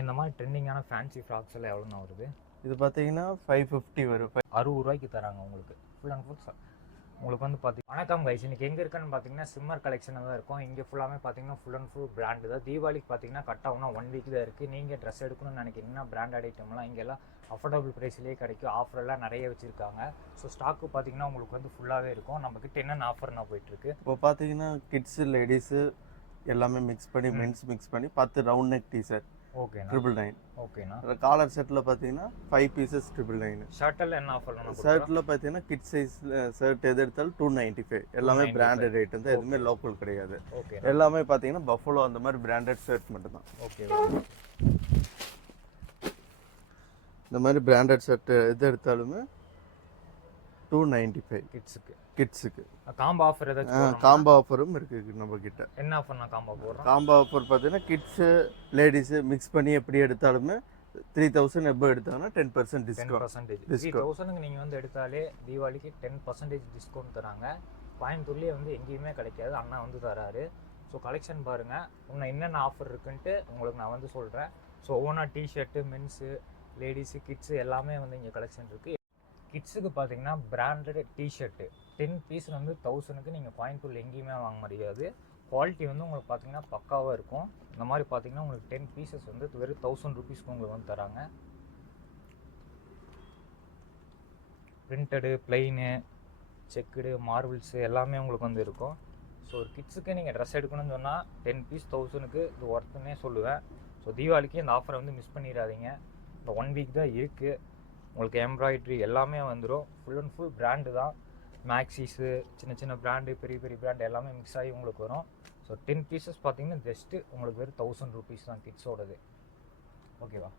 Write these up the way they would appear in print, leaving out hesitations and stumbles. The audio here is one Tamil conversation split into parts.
இந்த மாதிரி ட்ரெண்டிங்கான ஃபேன்சி ஃப்ராக்ஸ் எல்லாம் எவ்வளோண்ணா வருது? இது பார்த்தீங்கன்னா 550 வரும். 60 ரூபாய்க்கு தராங்க உங்களுக்கு. ஃபுல் அண்ட் ஃபுல் உங்களுக்கு வந்து பார்த்தீங்கன்னா வணக்கம் கைஸ். இன்றைக்கி எங்கே இருக்குன்னு பார்த்தீங்கன்னா சிம்மர் கலெக்ஷனாக தான் இருக்கும். இங்கே ஃபுல்லாமே பார்த்தீங்கன்னா ஃபுல் அண்ட் ஃபுல் பிராண்டு தான். தீபாவளிக்கு பார்த்தீங்கன்னா கட் ஆகுனா 1 வீக் தான் இருக்குது. நீங்கள் ட்ரெஸ் எடுக்கணும்னு நினைக்கிறீங்கன்னா பிராண்டட் ஐட்டம்லாம் இங்கெல்லாம் அஃபோர்டபுள் ப்ரைஸ்லேயே கிடைக்கும். ஆஃபர்லாம் நிறைய வச்சுருக்காங்க. ஸோ ஸ்டாக்கு பார்த்தீங்கன்னா உங்களுக்கு வந்து ஃபுல்லாகவே இருக்கும். நம்மக்கிட்ட என்னென்ன ஆஃபர்னா போயிட்டுருக்கு. இப்போ பார்த்தீங்கன்னா கிட்ஸு லேடிஸு எல்லாமே மிக்ஸ் பண்ணி மென்ஸ் மிக்ஸ் பண்ணி 10 ரவுண்ட் நெக் டிஷர்ட் ஓகேண்ணா. 999. ஓகேண்ணா. காலர் செட்டில் பார்த்தீங்கன்னா 5 பீசஸ் 999. ஷர்ட்டில் என்ன ஆஃபர்? ஷர்ட்டில் பார்த்தீங்கன்னா கிட் சைஸ் ஷர்ட் எது எடுத்தாலும் 295. எல்லாமே பிராண்டட் ஐட்டம் தான், எதுவுமே லோக்கல் கிடையாது. ஓகே. எல்லாமே பார்த்தீங்கன்னா பஃபலோ அந்த மாதிரி பிராண்டட் ஷர்ட் மட்டும்தான். ஓகே. இந்த மாதிரி பிராண்டட் ஷர்ட் எது எடுத்தாலுமே 295 கிட்ஸுக்கு. காம்போ ஆஃபர் ஏதாச்சும்? காம்போ ஆஃபரும் இருக்கு நம்ம கிட்ட. என்ன ஆஃபர்னா காம்போ போடுறோம்? காம்போ ஆஃபர் பார்த்தீங்கன்னா கிட்ஸு லேடிஸு மிக்ஸ் பண்ணி எப்படி எடுத்தாலுமே 3000 எபோ எடுத்தாங்கன்னா 10% டிஸ்கவுண்ட். 3000க்கு நீங்கள் வந்து எடுத்தாலே தீபாவளிக்கு 10% டிஸ்கவுண்ட் தராங்க. கோயம்புத்தூர்லேயே வந்து எங்கேயுமே கிடைக்காது, அண்ணா வந்து தராரு. ஸோ கலெக்ஷன் பாருங்கள், இன்னும் என்னென்ன ஆஃபர் இருக்குன்ட்டு உங்களுக்கு நான் வந்து சொல்கிறேன். ஸோ ஒவ்வொன்றா டிஷர்ட்டு மென்ஸு லேடிஸு கிட்ஸு எல்லாமே வந்து இங்கே கலெக்ஷன் இருக்குது. கிட்ஸுக்கு பார்த்தீங்கன்னா பிராண்டட் டிஷர்ட்டு 10 பீஸ் வந்து 1000க்கு நீங்கள் கோயம்புத்தூரில் எங்கேயுமே வாங்க முடியாது. குவாலிட்டி வந்து உங்களுக்கு பார்த்தீங்கன்னா பக்காவாக இருக்கும். இந்த மாதிரி பார்த்தீங்கன்னா உங்களுக்கு 10 பீசஸ் வந்து வெறும் 1000 ருபீஸ்க்கு உங்களுக்கு வந்து தராங்க. பிரிண்டடு, பிளெயினு, செக்குடு, மார்பிள்ஸு எல்லாமே உங்களுக்கு வந்து இருக்கும். ஸோ ஒரு கிட்ஸுக்கு நீங்கள் ட்ரெஸ் எடுக்கணும்னு சொன்னால் 10 பீஸ் 1000க்கு இது ஒர்த்துன்னே சொல்லுவேன். ஸோ தீபாவளிக்கு இந்த ஆஃபரை வந்து மிஸ் பண்ணிடாதீங்க. இந்த 1 வீக் தான் இருக்குது. உங்களுக்கு எம்ப்ராய்ட்ரி எல்லாமே வந்துடும். ஃபுல் அண்ட் ஃபுல் பிராண்டு தான். மேக்ஸிஸு, சின்ன சின்ன பிராண்டு, பெரிய பெரிய பிராண்டு எல்லாமே மிக்ஸ் ஆகி உங்களுக்கு வரும். ஸோ 10 பீசஸ் பார்த்தீங்கன்னா ஜஸ்ட்டு உங்களுக்கு வெறும் 1000 ருபீஸ் தான் கிட்ஸோடது. ஓகேவா?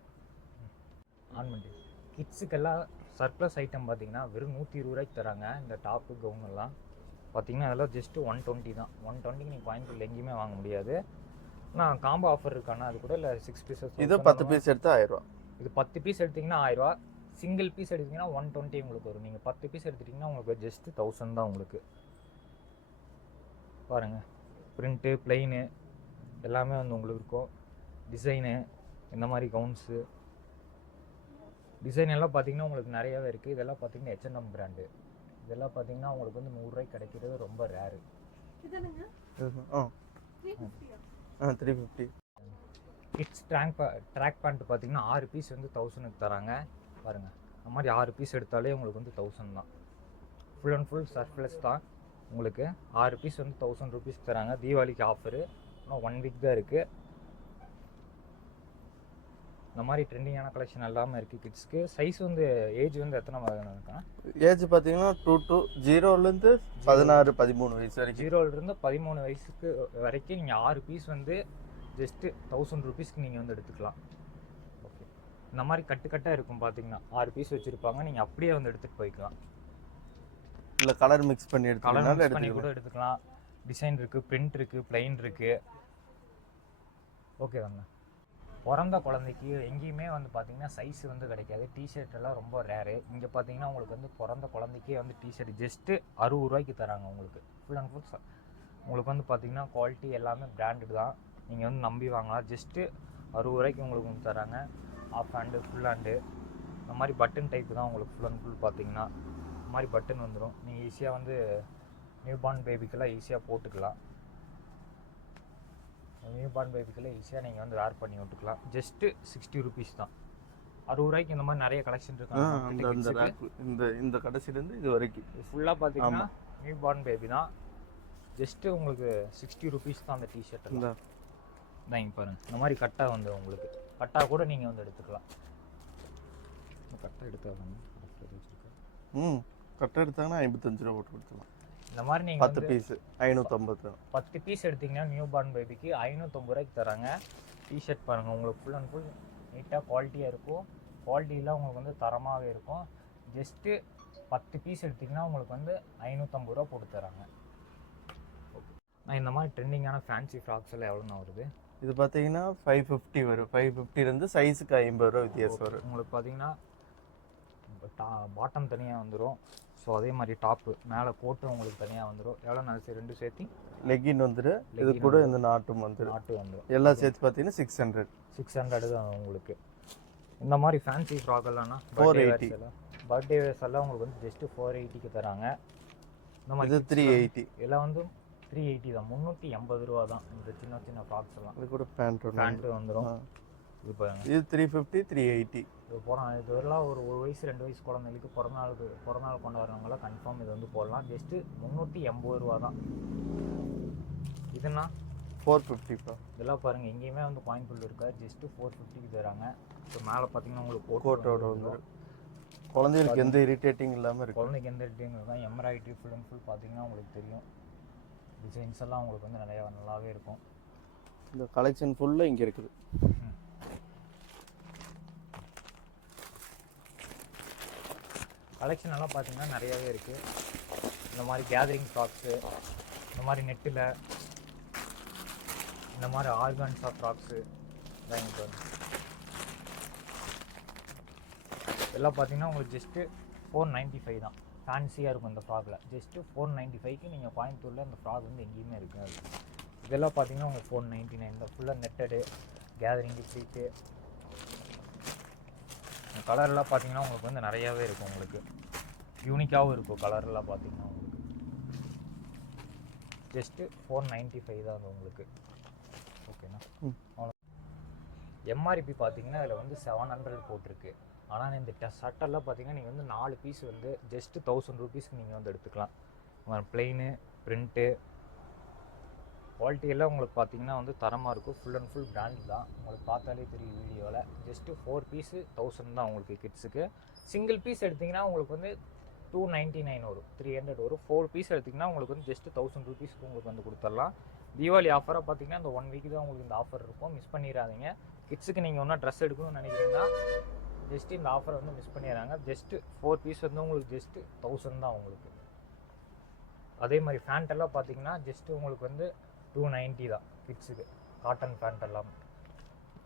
ஆன் பண்ணி கிட்ஸுக்கெல்லாம் சர்ப்ளஸ் ஐட்டம் பார்த்தீங்கன்னா வெறும் 120 ரூபாய்க்கு தராங்க. இந்த டாப்பு கவுன் எல்லாம் பார்த்தீங்கன்னா அதெல்லாம் ஜஸ்ட்டு 120 தான். 120க்கு நீங்கள் கோயம்புத்தூரில் எங்கேயுமே வாங்க முடியாது. ஆனால் காம்போ ஆஃபர் இருக்கானா அது கூட இல்லை. 6 பீசஸ் இது 10 பீஸ் எடுத்து 1000 ரூபா. இது 10 பீஸ் எடுத்திங்கன்னா 1000 ரூபா. சிங்கிள் பீஸ் எடுத்திங்கன்னா 120 உங்களுக்கு வரும். நீங்கள் 10 பீஸ் எடுத்துட்டிங்கன்னா உங்களுக்கு ஜஸ்ட்டு 1000 தான் உங்களுக்கு. பாருங்கள், பிரிண்ட்டு, பிளெயினு எல்லாமே வந்து உங்களுக்கு இருக்கும். டிசைனு இந்த மாதிரி கவுன்ஸு டிசைன் எல்லாம் பார்த்தீங்கன்னா உங்களுக்கு நிறையாவே இருக்குது. இதெல்லாம் பார்த்தீங்கன்னா H&M பிராண்டு. இதெல்லாம் பார்த்தீங்கன்னா உங்களுக்கு வந்து 100 ரூபாய்க்கு கிடைக்கிறது ரொம்ப ரேரு. 350. கிட்ஸ் ட்ராக் பேண்ட் பார்த்தீங்கன்னா 6 பீஸ் வந்து 1000க்கு தராங்க. பாருங்கள், அந்த மாதிரி 6 பீஸ் எடுத்தாலே உங்களுக்கு வந்து 1000 தான். ஃபுல் அண்ட் ஃபுல் சர்ப்ளஸ் தான். உங்களுக்கு 6 பீஸ் வந்து 1000 ருபீஸ் தராங்க. தீபாவளிக்கு ஆஃபரு இன்னும் 1 வீக் தான் இருக்குது. இந்த மாதிரி ட்ரெண்டிங்கான கலெக்ஷன் எல்லாமே இருக்குது கிட்ஸ்க்கு. சைஸ் வந்து ஏஜ் வந்து எத்தனை இருக்கா? ஏஜ் பார்த்தீங்கன்னா 0லேருந்து 16 13 வயசு வரைக்கும். 0லேருந்து 13 வயசுக்கு வரைக்கும் நீங்கள் 6 பீஸ் வந்து ஜஸ்ட்டு 1000 ருபீஸ்க்கு நீங்கள் வந்து எடுத்துக்கலாம். ஓகே, இந்த மாதிரி கட்டாக இருக்கும் பார்த்தீங்கன்னா 6 பீஸ் வச்சுருப்பாங்க. நீங்கள் அப்படியே வந்து எடுத்துகிட்டு போய்க்கலாம். இல்லை கலர் மிக்ஸ் பண்ணி கூட எடுத்துக்கலாம். டிசைன் இருக்குது, பிரிண்ட் இருக்குது, பிளெயின் இருக்குது. ஓகே வாங்க. பிறந்த குழந்தைக்கு எங்கேயுமே வந்து பார்த்தீங்கன்னா சைஸ் வந்து கிடைக்காது. டிஷர்ட் எல்லாம் ரொம்ப ரேரு. இங்கே பார்த்தீங்கன்னா உங்களுக்கு வந்து பிறந்த குழந்தைக்கே வந்து டிஷர்ட் ஜஸ்ட்டு 60 ரூபாய்க்கு தராங்க உங்களுக்கு. ஃபுல் அண்ட் ஃபுல் உங்களுக்கு வந்து பார்த்தீங்கன்னா குவாலிட்டி எல்லாமே பிராண்டட் தான். நீங்கள் வந்து நம்பி வாங்கலாம். ஜஸ்ட்டு 60 ரூபாய்க்கு உங்களுக்கு வந்து தராங்க. ஆஃப் ஹேண்டு, ஃபுல் ஹேண்டு இந்த மாதிரி பட்டன் டைப்பு தான் உங்களுக்கு. ஃபுல் அண்ட் ஃபுல் பார்த்தீங்கன்னா இந்த மாதிரி பட்டன் வந்துடும். நீங்கள் ஈஸியாக வந்து நியூ பார்ன் பேபிக்கெல்லாம் ஈஸியாக போட்டுக்கலாம். நியூ பார்ன் பேபிக்கெல்லாம் ஈஸியாக நீங்கள் வந்து வேர் பண்ணி விட்டுக்கலாம். ஜஸ்ட்டு 60 ருபீஸ் தான். 60 ரூபாய்க்கு இந்த மாதிரி நிறைய கலெக்ஷன் இருக்காங்க. இந்த கடைசிலேருந்து இது வரைக்கும் ஃபுல்லாக பார்த்தீங்கன்னா நியூ பார்ன் பேபி தான். ஜஸ்ட்டு உங்களுக்கு 60 ருபீஸ் தான் அந்த டிஷர்ட் தான். இங்கே பாருங்கள், இந்த மாதிரி கட்டாக வந்து உங்களுக்கு கட்டாக கூட நீங்கள் வந்து எடுத்துக்கலாம். கட்டாக எடுத்தாங்க கட்டாக எடுத்தாங்கன்னா 55 ரூபா போட்டு கொடுத்துக்கலாம். இந்த மாதிரி நீங்கள் 10 பீஸ் 550. 10 பீஸ் எடுத்திங்கன்னா நியூ பார்ன் பேபிக்கு 550 ரூபாய்க்கு தராங்க. டிஷர்ட் பாருங்கள், உங்களுக்கு ஃபுல் அண்ட் ஃபுல் நீட்டாக குவாலிட்டியாக இருக்கும். குவாலிட்டியெலாம் உங்களுக்கு வந்து தரமாகவே இருக்கும். ஜஸ்ட்டு 10 பீஸ் எடுத்திங்கன்னா உங்களுக்கு வந்து 550 ரூபா போட்டு தராங்க. ஓகே, நான் இந்த மாதிரி ட்ரெண்டிங்கான ஃபேன்சி ஃப்ராக்ஸ் எல்லாம் எவ்வளோண்ணா வருது? இது பார்த்தீங்கன்னா 550 வரும். 550லேருந்து சைஸுக்கு 50 ரூபா வித்தியாசம் வரும். உங்களுக்கு பார்த்தீங்கன்னா பாட்டம் தனியாக வந்துடும். ஸோ அதே மாதிரி டாப்பு மேலே கோட்டு உங்களுக்கு தனியாக வந்துடும். எவ்வளோ நாள் சார் ரெண்டு சேர்த்து? லெகின் வந்துடும், இது கூட இந்த நாட்டும் வந்துடும், நாட்டு வந்துடும். எல்லாம் சேர்த்து பார்த்தீங்கன்னா 600 தான் உங்களுக்கு. இந்த மாதிரி ஃபேன்சி ஃப்ராக் எல்லாம்னா 480. பர்த்டே வேர்ஸ் எல்லாம் உங்களுக்கு வந்து ஜஸ்ட்டு 480க்கு தராங்க. இந்த மாதிரி 380 எல்லாம் வந்து 380 தான், 380 ரூபா தான் இந்த சின்ன சின்ன ஃப்ராக்ஸ் எல்லாம். இது கூட பேண்ட் வந்துடும். இது பாருங்க, இது 350 380. இது போடலாம். இதெல்லாம் ஒரு வயசு 2 வயசு குழந்தைங்களுக்கு பிறந்தநாள் கொண்டாடுறவங்களாம் கன்ஃபார்ம் இது வந்து போடலாம். ஜஸ்ட்டு 380 ரூபா தான். இதுனா 450. இதெல்லாம் பாருங்கள் எங்கேயுமே வந்து கோயம்புத்தூர் இருக்கா, ஜஸ்ட்டு 450க்கு தராங்க. ஸோ மேலே பார்த்தீங்கன்னா உங்களுக்கு கோட்டோட வந்துடும். குழந்தைகளுக்கு எந்த இரிட்டேட்டிங் இல்லாமல் இருக்கும். குழந்தைக்கு எந்த இரிட்டேட்டிங் இருக்கும். எம்ப்ராய்டரி ஃபுல் அண்ட் ஃபுல் பார்த்தீங்கன்னா உங்களுக்கு தெரியும். டிசைன்ஸ் எல்லாம் உங்களுக்கு வந்து நல்லாவே இருக்கும். இந்த கலெக்ஷன் ஃபுல்லாக இங்கே இருக்குது. கலெக்ஷன் எல்லாம் பார்த்தீங்கன்னா நிறையாவே இருக்குது. இந்த மாதிரி கேதரிங் ஃப்ராக்ஸு, இந்த மாதிரி நெட்டில், இந்த மாதிரி ஆர்கான்ஸா ஃப்ராக்ஸு எல்லாம் பார்த்தீங்கன்னா உங்களுக்கு ஜஸ்ட்டு 495 தான். ஃபேன்சியாக இருக்கும் இந்த ஃப்ராகில். ஜஸ்ட்டு 495க்கு நீங்கள் கோயம்புத்தூரில் இந்த ஃப்ராக் வந்து எங்கேயுமே இருக்காது. இதெல்லாம் பார்த்தீங்கன்னா உங்களுக்கு 499. இந்த ஃபுல்லாக நெட்டடு கேதரிங்கு ஃப்ரீட்டு. கலர்லாம் பார்த்தீங்கன்னா உங்களுக்கு வந்து நிறையாவே இருக்கும். உங்களுக்கு யூனிக்காகவும் இருக்கும் கலர்லாம் பார்த்தீங்கன்னா உங்களுக்கு. ஜஸ்ட்டு 495 தான் அது உங்களுக்கு. ஓகேண்ணா. அவ்வளோ. எம்ஆர்பி பார்த்தீங்கன்னா அதில் வந்து 700 போட்டிருக்கு. ஆனால் இந்த சட்டெல்லாம் பார்த்தீங்கன்னா நீங்கள் வந்து 4 பீஸ் வந்து ஜஸ்ட்டு 1000 ரூபீஸ்க்கு நீங்கள் வந்து எடுத்துக்கலாம். ப்ளெயினு பிரிண்ட்டு குவாலிட்டியெல்லாம் உங்களுக்கு பார்த்தீங்கன்னா வந்து தரமாக இருக்கும். ஃபுல் அண்ட் ஃபுல் பிராண்ட் தான். உங்களுக்கு பார்த்தாலே தெரியும் வீடியோவில். ஜஸ்ட்டு 4 பீஸு 1000 தான் உங்களுக்கு கிட்ஸுக்கு. சிங்கிள் பீஸ் எடுத்திங்கன்னா உங்களுக்கு வந்து 299 வரும், 300 வரும். 4 பீஸ் எடுத்திங்கன்னா உங்களுக்கு வந்து ஜஸ்ட்டு 1000 ரூபீஸ்க்கு உங்களுக்கு வந்து கொடுத்துடலாம். தீபாவளி ஆஃபராக பார்த்தீங்கன்னா இந்த 1 வீக் தான் உங்களுக்கு இந்த ஆஃபர் இருக்கும். மிஸ் பண்ணிடாதீங்க. கிட்ஸுக்கு நீங்கள் ஒன்றா ட்ரெஸ் எடுக்கணும்னு நினைக்கிறீங்கன்னா ஜஸ்ட்டு இந்த ஆஃபரை வந்து மிஸ் பண்ணிடுறாங்க. ஜஸ்ட்டு 4 பீஸ் வந்து உங்களுக்கு ஜஸ்ட்டு 1000 தான் உங்களுக்கு. அதே மாதிரி ஃபேண்ட்டெல்லாம் பார்த்தீங்கன்னா ஜஸ்ட்டு உங்களுக்கு வந்து 290 தான் கிட்ஸுக்கு. காட்டன் ஃபேண்ட் எல்லாம்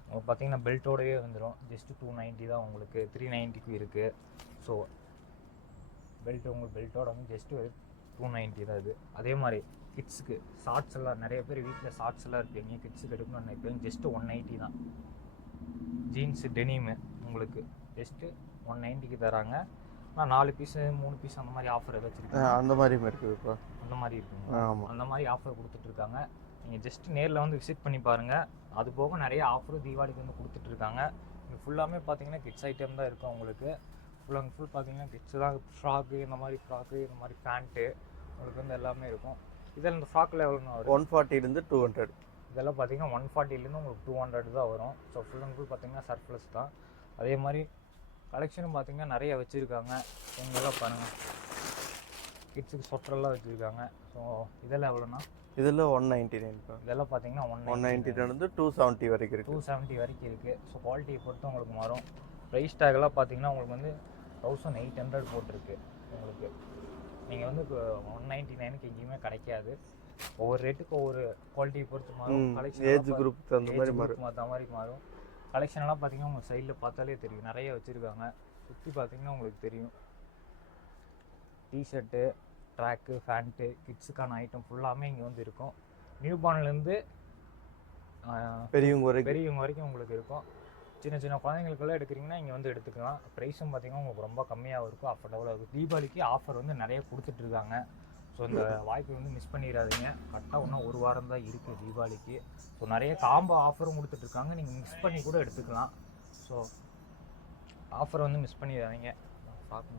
உங்களுக்கு பார்த்தீங்கன்னா பெல்ட்டோடவே வந்துடும். ஜஸ்ட்டு 290 தான் உங்களுக்கு. 390க்கு இருக்குது. ஸோ பெல்ட்டோட வந்து ஜஸ்ட்டு 290 தான் இது. அதே மாதிரி கிட்ஸுக்கு ஷார்ட்ஸ் எல்லாம் நிறைய பேர் வீட்டில் ஷார்ட்ஸ் எல்லாம் இருப்பீங்க, கிட்ஸுக்கு எடுக்கணும்னு நினைப்பீங்க. ஜஸ்ட்டு 190 தான். ஜீன்ஸு டெனிமு உங்களுக்கு ஜஸ்ட்டு 190க்கு தராங்க. ஆனால் 4 பீஸு 3 பீஸ் அந்த மாதிரி ஆஃபர் ஏதாச்சும் இருக்குது. அந்த மாதிரி இருக்குது இப்போ. அந்த மாதிரி இருக்குங்க. ஆமாம், அந்த மாதிரி ஆஃபர் கொடுத்துட்ருக்காங்க. நீங்கள் ஜஸ்ட்டு நேரில் வந்து விசிட் பண்ணி பாருங்கள். அது போக நிறைய ஆஃபரும் தீபாவளிக்கு வந்து கொடுத்துட்ருக்காங்க. இங்கே ஃபுல்லாமே பார்த்தீங்கன்னா கிட்ஸ் ஐட்டம் தான் இருக்கும் உங்களுக்கு. ஃபுல் அண்ட் ஃபுல் பார்த்தீங்கன்னா கிட்ஸு தான். ஃப்ராக்கு, இந்த மாதிரி ஃப்ராக்கு, இந்த மாதிரி பேண்ட்டு உங்களுக்கு வந்து எல்லாமே இருக்கும். இதில் இந்த ஃப்ராக்கில் எவ்வளோன்னு வரும்? 140லேருந்து 200. இதெல்லாம் பார்த்தீங்கன்னா 140லேருந்து உங்களுக்கு 200 தான் வரும். ஸோ ஃபுல் அண்ட் ஃபுல் பார்த்தீங்கன்னா சர்ப்ளஸ் தான். அதே மாதிரி கலெக்ஷனும் பார்த்தீங்கன்னா நிறைய வச்சுருக்காங்க. இங்கெல்லாம் பாருங்கள், கிட்ஸுக்கு சொட்டரெல்லாம் வச்சுருக்காங்க. ஸோ இதெல்லாம் எவ்வளோண்ணா? இதில் 199. இதெல்லாம் பார்த்தீங்கன்னா 190லேருந்து 270 வரைக்கும் இருக்குது. 270 வரைக்கும் இருக்குது. ஸோ குவாலிட்டியை பொறுத்து உங்களுக்கு மாறும். ப்ரைஸ் டேக்கெல்லாம் பார்த்தீங்கன்னா உங்களுக்கு வந்து 1800 போட்டிருக்கு உங்களுக்கு. நீங்கள் வந்து இப்போ 199க்கு எங்கேயுமே கிடைக்காது. ஒவ்வொரு ரேட்டுக்கு ஒவ்வொரு குவாலிட்டியை பொறுத்து மாறும். கலெக்ஷன் ஏஜ் குரூப் தகுந்த மாதிரி மாறும். கலெக்ஷன் எல்லாம் பார்த்தீங்கன்னா உங்களுக்கு சைடில் பார்த்தாலே தெரியும், நிறைய வச்சுருக்காங்க. சுற்றி பார்த்தீங்கன்னா உங்களுக்கு தெரியும். டிஷர்ட்டு, ட்ராக்கு, ஃபேண்ட்டு, கிட்ஸுக்கான ஐட்டம் ஃபுல்லாமே இங்கே வந்து இருக்கும். நியூ பார்ன்லேருந்து பெரியவங்க வரைக்கும் உங்களுக்கு இருக்கும். சின்ன சின்ன குழந்தைங்களுக்கெல்லாம் எடுக்கிறீங்கன்னா இங்கே வந்து எடுத்துக்கலாம். ப்ரைஸும் பார்த்தீங்கன்னா உங்களுக்கு ரொம்ப கம்மியாகவும் இருக்கும், அஃபோர்டபுளாக இருக்கும். தீபாவளிக்கு ஆஃபர் வந்து நிறைய கொடுத்துட்ருக்காங்க. ஸோ இந்த வாய்ப்பை வந்து மிஸ் பண்ணிடாதீங்க. கரெக்டாக இன்னும் 1 வாரம் தான் இருக்குது தீபாவளிக்கு. ஸோ நிறைய காம்போ ஆஃபரும் கொடுத்துட்ருக்காங்க. நீங்கள் மிஸ் பண்ணி கூட எடுத்துக்கலாம். ஸோ ஆஃபர் வந்து மிஸ் பண்ணிடாதீங்க. பார்க்க